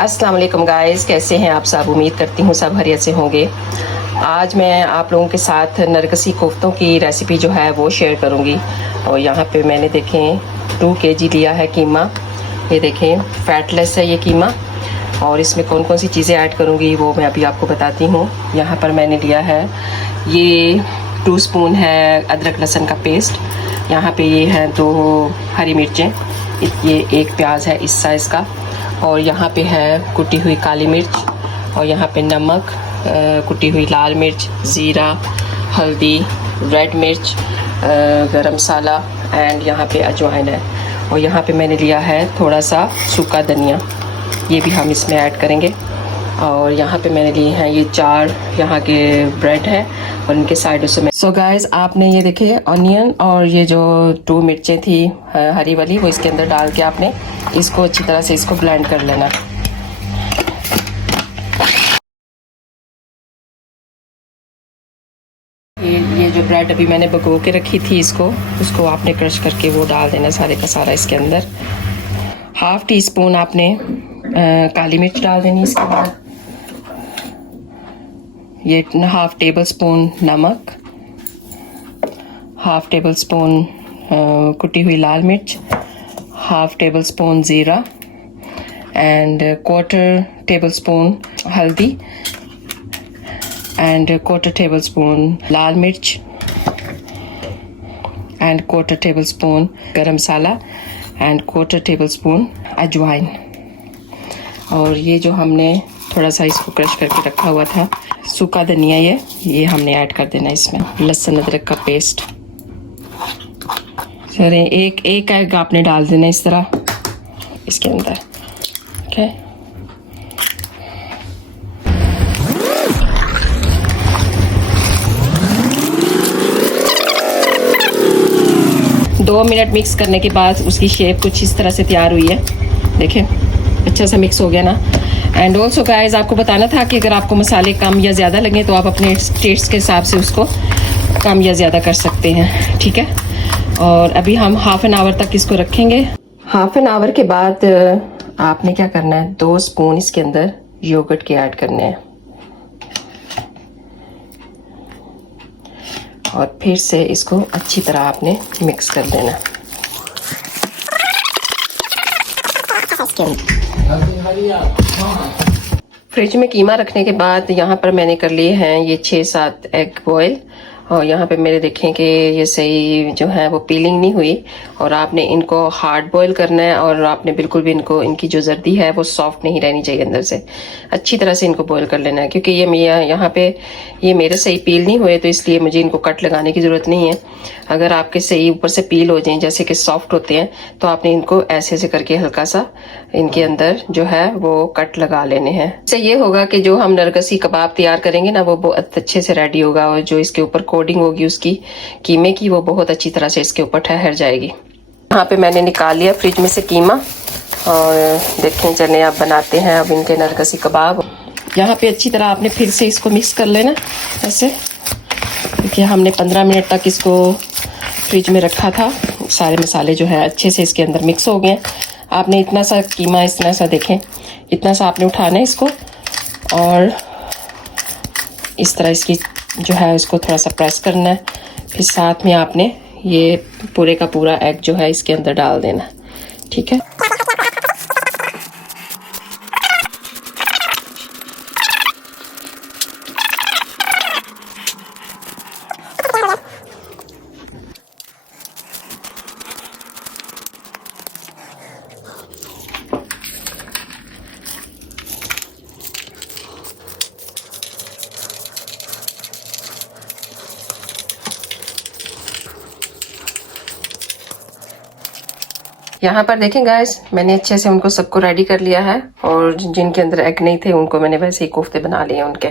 अस्सलाम वालेकुम गाइस, कैसे हैं आप सब। उम्मीद करती हूँ सब खैरियत से होंगे। आज मैं आप लोगों के साथ नरकसी कोफ्तों की रेसिपी जो है वो शेयर करूँगी। और यहाँ पे मैंने देखें 2 kg लिया है कीमा। ये देखें फैटलेस है ये कीमा। और इसमें कौन कौन सी चीज़ें ऐड करूँगी वो मैं अभी आपको बताती हूँ। यहाँ पर मैंने लिया है ये 2 स्पून है अदरक लहसुन का पेस्ट। यहाँ पे ये है 2 हरी मिर्चें, ये 1 प्याज है इस साइज़ का। और यहाँ पे है कुटी हुई काली मिर्च, और यहाँ पे नमक, कुटी हुई लाल मिर्च, ज़ीरा, हल्दी, रेड मिर्च, गरम मसाला एंड यहाँ पे अजवाइन है। और यहाँ पे मैंने लिया है थोड़ा सा सूखा धनिया, ये भी हम इसमें ऐड करेंगे। और यहाँ पे मैंने लिए हैं ये 4 यहाँ के ब्रेड है और इनके साइडों से मैं सो गाइस आपने ये देखे ऑनियन और ये जो 2 मिर्चें थी हरी वाली वो इसके अंदर डाल के आपने इसको अच्छी तरह से इसको ब्लेंड कर लेना। ये जो ब्रेड अभी मैंने भिगो के रखी थी उसको आपने क्रश करके वो डाल देना सारे का सारा इसके अंदर। 1/2 टीस्पून आपने काली मिर्च डाल देनी। इसके बाद ये 1/2 टेबल स्पून नमक, 1/2 टेबल स्पून कुटी हुई लाल मिर्च, 1/2 टेबल स्पून ज़ीरा एंड 1/4 टेबल स्पून हल्दी एंड 1/4 टेबल स्पून लाल मिर्च एंड 1/4 टेबल स्पून गरम मसाला एंड 1/4 टेबल स्पून अजवाइन। और ये जो हमने थोड़ा सा इसको क्रश करके रखा हुआ था सूखा धनिया, ये हमने ऐड कर देना इसमें। लहसुन अदरक का पेस्ट सर एक एग आपने डाल देना इस तरह इसके अंदर। ओके दो मिनट मिक्स करने के बाद उसकी शेप कुछ इस तरह से तैयार हुई है। देखें अच्छा सा मिक्स हो गया ना। एंड ऑल्सो गाइस आपको बताना था कि अगर आपको मसाले कम या ज़्यादा लगे तो आप अपने टेस्ट के हिसाब से उसको कम या ज़्यादा कर सकते हैं, ठीक है। और अभी हम 1/2 आवर तक इसको रखेंगे। 1/2 आवर के बाद आपने क्या करना है, 2 स्पून इसके अंदर योगर्ट के ऐड करने हैं और फिर से इसको अच्छी तरह आपने मिक्स कर देना। फ्रिज में कीमा रखने के बाद यहाँ पर मैंने कर लिए हैं ये 6-7 एग बॉयल। और यहाँ पे मेरे देखें कि ये सही जो है वो पीलिंग नहीं हुई। और आपने इनको हार्ड बॉयल करना है और आपने बिल्कुल भी इनकी जो जर्दी है वो सॉफ्ट नहीं रहनी चाहिए, अंदर से अच्छी तरह से इनको बॉयल कर लेना है। क्योंकि ये यहाँ पे ये मेरे सही पील नहीं हुए तो इसलिए मुझे इनको कट लगाने की ज़रूरत नहीं है। अगर आपके सही ऊपर से पील हो जाएं जैसे कि सॉफ्ट होते हैं तो आपने इनको ऐसे ऐसे करके हल्का सा इनके अंदर जो है वो कट लगा लेने हैं। इससे ये होगा कि जो हम नरकसी कबाब तैयार करेंगे ना वो बहुत अच्छे से रेडी होगा और जो इसके ऊपर कोटिंग होगी उसकी कीमे की वो बहुत अच्छी तरह से इसके ऊपर ठहर जाएगी। यहाँ पे मैंने निकाल लिया फ्रिज में से कीमा और देखें चले आप बनाते हैं अब इनके नरकसी कबाब। यहाँ पे अच्छी तरह आपने फिर से इसको मिक्स कर लेना ऐसे। देखिए हमने 15 मिनट तक इसको फ्रिज में रखा था। सारे मसाले जो है अच्छे से इसके अंदर मिक्स हो गए। आपने इतना सा कीमा इतना सा देखें इतना सा आपने उठाना है इसको और इस तरह इसकी जो है इसको थोड़ा सा प्रेस करना है। फिर साथ में आपने ये पूरे का पूरा एग जो है इसके अंदर डाल देना, ठीक है। यहाँ पर देखें गाइस मैंने अच्छे से उनको सबको रेडी कर लिया है और जिनके अंदर एग नहीं थे उनको मैंने वैसे ही कोफ्ते बना लिए उनके।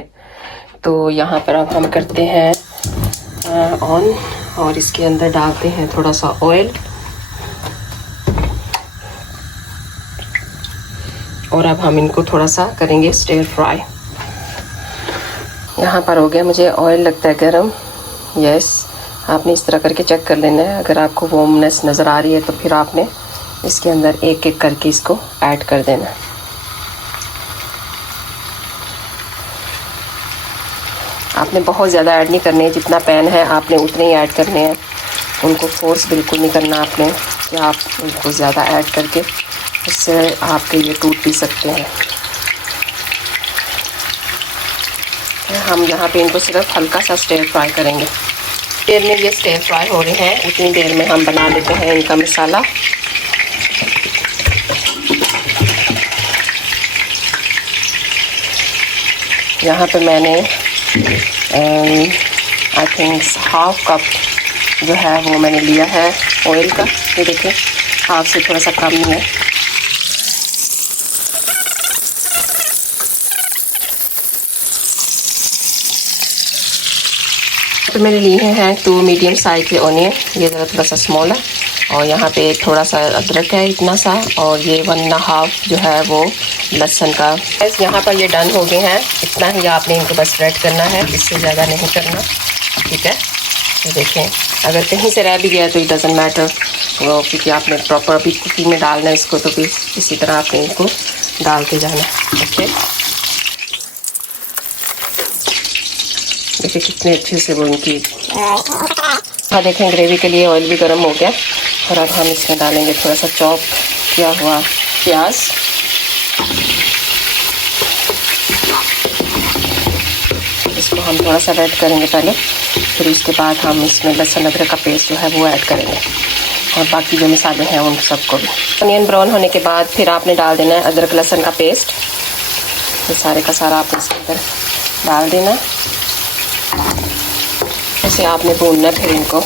तो यहाँ पर अब हम करते हैं ऑन और इसके अंदर डालते हैं थोड़ा सा ऑयल और अब हम इनको थोड़ा सा करेंगे स्टिर फ्राई। यहाँ पर हो गया मुझे ऑयल लगता है गरम। यस आपने इस तरह करके चेक कर लेना है। अगर आपको वॉर्मनेस नज़र आ रही है तो फिर आपने इसके अंदर एक एक करके इसको ऐड कर देना। आपने बहुत ज़्यादा ऐड नहीं करने, जितना पैन है आपने उतने ही ऐड करने हैं। उनको फोर्स बिल्कुल नहीं करना आपने कि आप उनको ज़्यादा ऐड करके इससे आपके ये टूट भी सकते हैं। हम यहाँ पे इनको सिर्फ हल्का सा स्टर फ्राई करेंगे। देर में ये स्टर फ्राई हो रहे हैं, उतनी देर में हम बना लेते हैं इनका मसाला। यहाँ पे मैंने आई थिंक हाफ कप जो है वो मैंने लिया है ऑयल का। ये देखिए हाफ से थोड़ा सा कम ही है। तो मैंने लिए हैं 2 मीडियम साइज के ऑनियन, ये ज़रा थोड़ा सा स्मॉल है। और यहाँ पे थोड़ा सा अदरक है इतना सा, और ये 1.5 जो है वो लहसुन का। बस यहाँ पर ये डन हो गए हैं, इतना ही आपने इनको बस स्प्रेड करना है, इससे ज़्यादा नहीं करना, ठीक है। तो देखें अगर कहीं से रह भी गया तो इट डजंट मैटर, वो क्योंकि आपने प्रॉपर अभी कुकिंग में डालना है इसको, तो भी इसी तरह आपने इनको डालते जाना है। ओके, देखिए कितने अच्छे से वो इनकी। हाँ देखें ग्रेवी के लिए ऑयल भी गर्म हो गया, और अब हम इसमें डालेंगे थोड़ा सा चॉप किया हुआ प्याज। इसको हम थोड़ा सा रेड करेंगे पहले, फिर उसके बाद हम इसमें लहसुन अदरक का पेस्ट जो है वो ऐड करेंगे, और बाकी जो मसाले हैं उन सबको भी। अनियन ब्राउन होने के बाद फिर आपने डाल देना है अदरक लहसुन का पेस्ट। ये सारे का सारा आपने इसके अंदर डाल देना, ऐसे आपने भूनना है फिर इनको,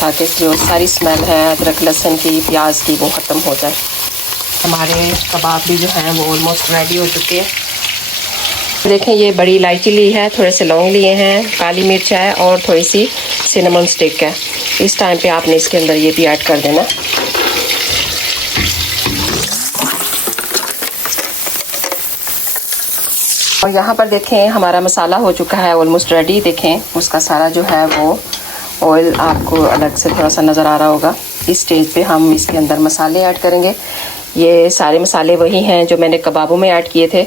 ताकि जो सारी स्मेल है अदरक लहसुन की प्याज की वो ख़त्म हो जाए। हमारे कबाब भी जो हैं वो ऑलमोस्ट रेडी हो चुके हैं। देखें ये बड़ी इलायची ली है, थोड़े से लौंग लिए हैं, काली मिर्च है, और थोड़ी सी सिनेमन स्टिक है। इस टाइम पे आपने इसके अंदर ये भी ऐड कर देना। और यहाँ पर देखें हमारा मसाला हो चुका है ऑलमोस्ट रेडी। देखें उसका सारा जो है वो ऑयल आपको अलग से थोड़ा सा नज़र आ रहा होगा। इस स्टेज पे हम इसके अंदर मसाले ऐड करेंगे। ये सारे मसाले वही हैं जो मैंने कबाबों में ऐड किए थे,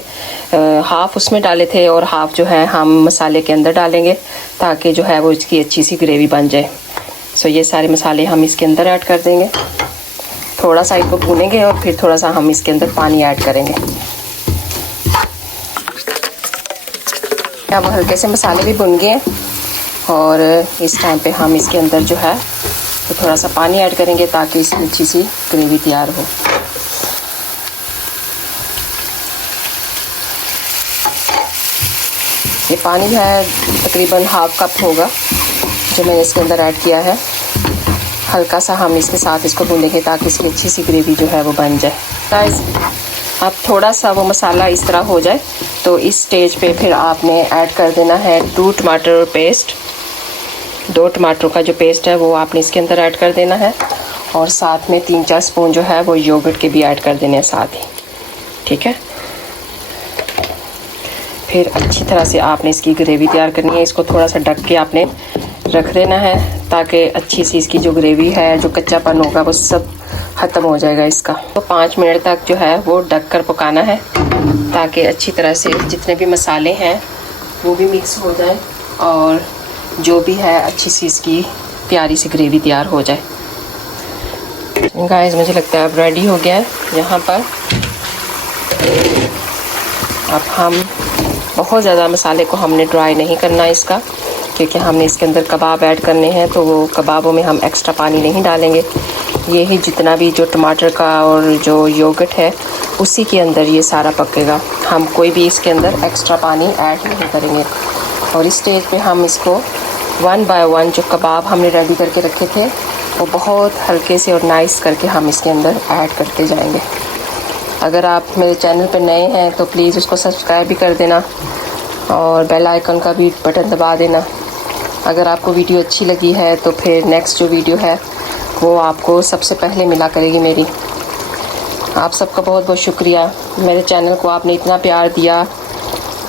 हाफ़ उसमें डाले थे और हाफ़ जो है हम मसाले के अंदर डालेंगे, ताकि जो है वो इसकी अच्छी सी ग्रेवी बन जाए। सो ये सारे मसाले हम इसके अंदर ऐड कर देंगे, थोड़ा सा इसको भूनेंगे, और फिर थोड़ा सा हम इसके अंदर पानी ऐड करेंगे। अब हल्के से मसाले भी भुन गए, और इस टाइम पे हम इसके अंदर जो है तो थोड़ा सा पानी ऐड करेंगे, ताकि इसकी अच्छी सी ग्रेवी तैयार हो। ये पानी है तकरीबन हाफ कप होगा जो मैंने इसके अंदर ऐड किया है। हल्का सा हम इसके साथ इसको भूनेंगे, ताकि इसकी अच्छी सी ग्रेवी जो है वो बन जाए। गाइस अब थोड़ा सा वो मसाला इस तरह हो जाए तो इस स्टेज पे फिर आपने ऐड कर देना है 2 टमाटर पेस्ट। 2 टमाटरों का जो पेस्ट है वो आपने इसके अंदर ऐड कर देना है, और साथ में 3-4 स्पून जो है वो योगर्ट के भी ऐड कर देने हैं साथ ही, ठीक है। फिर अच्छी तरह से आपने इसकी ग्रेवी तैयार करनी है। इसको थोड़ा सा ढक के आपने रख देना है, ताकि अच्छी सी इसकी जो ग्रेवी है, जो कच्चापन होगा वो सब ख़त्म हो जाएगा इसका। तो 5 मिनट तक जो है वो ढक कर पकाना है, ताकि अच्छी तरह से जितने भी मसाले हैं वो भी मिक्स हो जाए, और जो भी है अच्छी सी इसकी प्यारी सी ग्रेवी तैयार हो जाए। गाइस मुझे लगता है अब रेडी हो गया है। यहाँ पर अब हम बहुत ज़्यादा मसाले को हमने ड्राई नहीं करना इसका, क्योंकि हमने इसके अंदर कबाब ऐड करने हैं, तो वो कबाबों में हम एक्स्ट्रा पानी नहीं डालेंगे। ये ही जितना भी जो टमाटर का और जो योगर्ट है उसी के अंदर ये सारा पकेगा। हम कोई भी इसके अंदर एक्स्ट्रा पानी ऐड नहीं करेंगे। और इस स्टेज पे हम इसको 1 बाय 1 जो कबाब हमने रेडी करके रखे थे वो बहुत हल्के से और नाइस करके हम इसके अंदर ऐड करते जाएंगे। अगर आप मेरे चैनल पर नए हैं तो प्लीज़ उसको सब्सक्राइब भी कर देना, और बेल आइकन का भी बटन दबा देना। अगर आपको वीडियो अच्छी लगी है तो फिर नेक्स्ट जो वीडियो है वो आपको सबसे पहले मिला करेगी मेरी। आप सबका बहुत बहुत शुक्रिया, मेरे चैनल को आपने इतना प्यार दिया,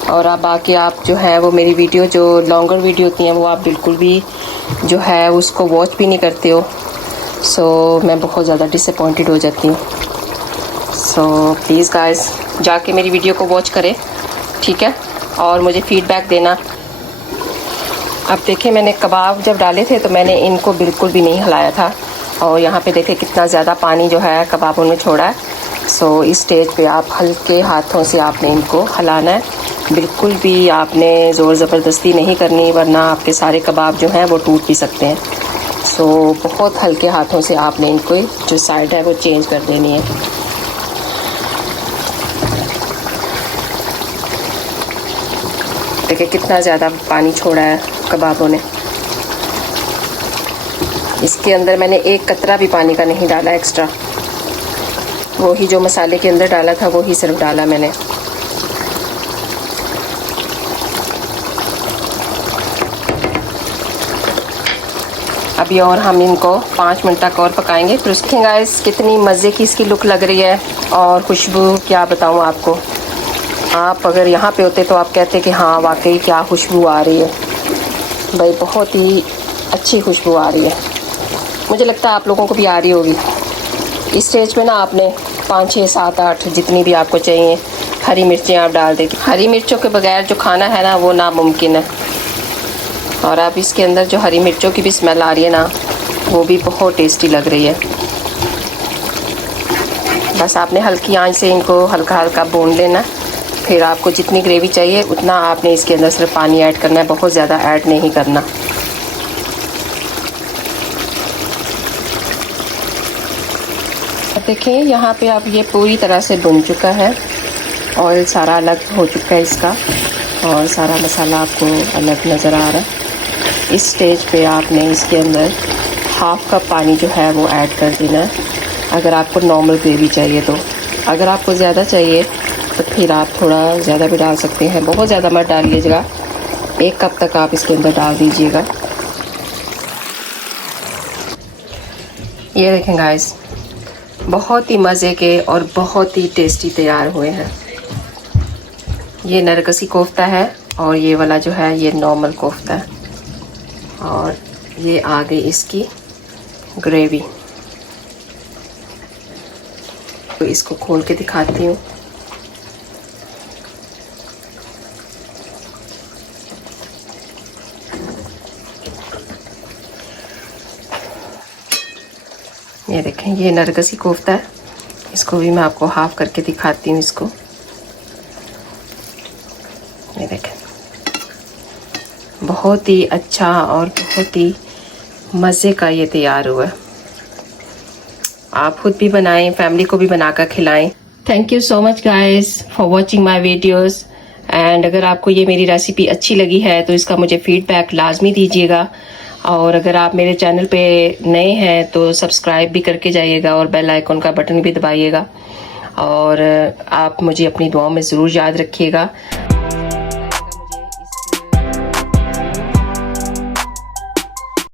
और अब बाकी आप जो है वो मेरी वीडियो जो लॉन्गर वीडियो होती हैं वो आप बिल्कुल भी जो है उसको वॉच भी नहीं करते हो। सो मैं बहुत ज़्यादा डिसअपॉइंटेड हो जाती हूँ। सो प्लीज़ गाइस जाके मेरी वीडियो को वॉच करें, ठीक है। और मुझे फीडबैक देना। अब देखें, मैंने कबाब जब डाले थे तो मैंने इनको बिल्कुल भी नहीं हिलाया था, और यहाँ पे देखें कितना ज़्यादा पानी जो है कबाबों में छोड़ा है। सो इस स्टेज पे आप हल्के हाथों से आपने इनको हिलाना है, बिल्कुल भी आपने ज़ोर ज़बरदस्ती नहीं करनी, वरना आपके सारे कबाब जो हैं वो टूट भी सकते हैं। सो बहुत हल्के हाथों से आपने इनको जो साइड है वो चेंज कर देनी है। देखिए कितना ज़्यादा पानी छोड़ा है कबाबों ने। इसके अंदर मैंने एक कतरा भी पानी का नहीं डाला एक्स्ट्रा, वो ही जो मसाले के अंदर डाला था वो ही सिर्फ डाला मैंने। अभी और हम इनको 5 मिनट तक और पकाएंगे। फिर उसके गाइस कितनी मज़े की इसकी लुक लग रही है, और खुशबू क्या बताऊँ आपको। आप अगर यहाँ पे होते तो आप कहते कि हाँ वाकई क्या खुशबू आ रही है भाई, बहुत ही अच्छी खुशबू आ रही है। मुझे लगता है आप लोगों को भी आ रही होगी। इस स्टेज पे ना आपने 5, 6, 7, 8 जितनी भी आपको चाहिए हरी मिर्चें आप डाल दें। हरी मिर्चों के बगैर जो खाना है ना वो नामुमकिन है। और आप इसके अंदर जो हरी मिर्चों की भी स्मेल आ रही है ना, वो भी बहुत टेस्टी लग रही है। बस आपने हल्की आंच से इनको हल्का हल्का भून लेना। फिर आपको जितनी ग्रेवी चाहिए उतना आपने इसके अंदर सिर्फ पानी ऐड करना है, बहुत ज़्यादा ऐड नहीं करना। देखें यहाँ पे आप ये पूरी तरह से भुन चुका है, ऑयल सारा अलग हो चुका है इसका, और सारा मसाला आपको अलग नज़र आ रहा है। इस स्टेज पे आपने इसके अंदर हाफ़ कप पानी जो है वो ऐड कर देना है, अगर आपको नॉर्मल ग्रेवी चाहिए तो। अगर आपको ज़्यादा चाहिए तो फिर आप थोड़ा ज़्यादा भी डाल सकते हैं, बहुत ज़्यादा मत डालिएगा। 1 कप तक आप इसके अंदर डाल दीजिएगा। ये देखें गाइस, बहुत ही मज़े के और बहुत ही टेस्टी तैयार हुए हैं। ये नरकसी कोफ्ता है, और ये वाला जो है ये नॉर्मल कोफ्ता है, और ये आ गई इसकी ग्रेवी। तो इसको खोल के दिखाती हूँ। ये देखें, ये नरगसी कोफ्ता है, इसको भी मैं आपको हाफ करके दिखाती हूँ इसको। ये देखें, बहुत ही अच्छा और बहुत ही मज़े का ये तैयार हुआ है। आप खुद भी बनाएं, फैमिली को भी बनाकर खिलाएं। Thank you so much guys for watching my videos. And अगर आपको ये मेरी रेसिपी अच्छी लगी है तो इसका मुझे फीडबैक लाजमी दीजिएगा, और अगर आप मेरे चैनल पे नए हैं तो सब्सक्राइब भी करके जाइएगा और बेल आइकन का बटन भी दबाइएगा, और आप मुझे अपनी दुआओं में ज़रूर याद रखिएगा।